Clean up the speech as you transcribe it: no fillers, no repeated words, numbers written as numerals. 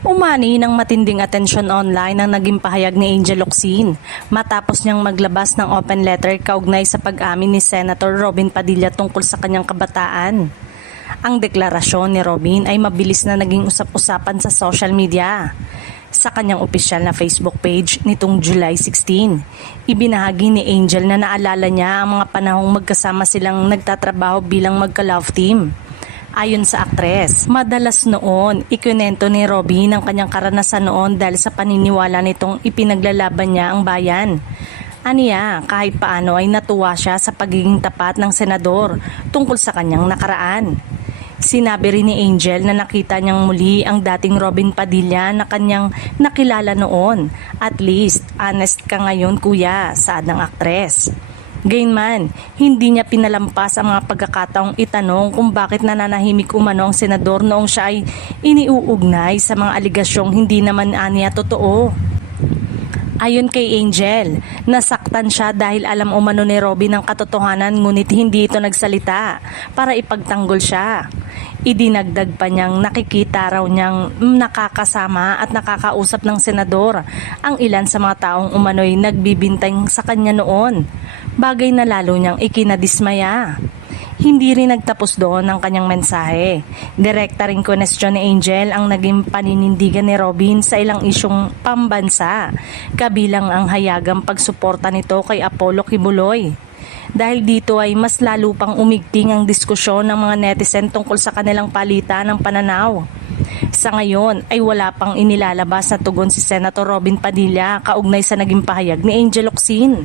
Umani ng matinding atensyon online ang naging pahayag ni Angel Locsin matapos niyang maglabas ng open letter kaugnay sa pag-amin ni Senator Robin Padilla tungkol sa kanyang kabataan. Ang deklarasyon ni Robin ay mabilis na naging usap-usapan sa social media. Sa kanyang opisyal na Facebook page nitong July 16, ibinahagi ni Angel na naalala niya ang mga panahong magkasama silang nagtatrabaho bilang magka-love team. Ayon sa aktres, madalas noon ikinento ni Robin ang kanyang karanasan noon dahil sa paniniwala nitong ipinaglalaban niya ang bayan. Aniya, kahit paano ay natuwa siya sa pagiging tapat ng senador tungkol sa kanyang nakaraan. Sinabi rin ni Angel na nakita niyang muli ang dating Robin Padilla na kanyang nakilala noon. At least, honest ka ngayon kuya, saad ng aktres. Gayunman, hindi niya pinalampas ang mga pagkakataong itanong kung bakit nananahimik umano ang senador noong siya ay iniuugnay sa mga aligasyong hindi naman aniya totoo. Ayon kay Angel, nasaktan siya dahil alam umano ni Robin ang katotohanan ngunit hindi ito nagsalita para ipagtanggol siya. Idinagdag pa niyang nakikita raw niyang nakakasama at nakakausap ng senador ang ilan sa mga taong umano'y nagbibintang sa kanya noon, bagay na lalo niyang ikinadismaya. Hindi rin nagtapos doon ang kanyang mensahe. Direkta ring question ni Angel ang naging paninindigan ni Robin sa ilang isyong pambansa, kabilang ang hayagang pagsuporta nito kay Apollo Kibuloy. Dahil dito ay mas lalo pang umigting ang diskusyon ng mga netizen tungkol sa kanilang palitan ng pananaw. Sa ngayon ay wala pang inilalabas na tugon si Senator Robin Padilla kaugnay sa naging pahayag ni Angel Locsin.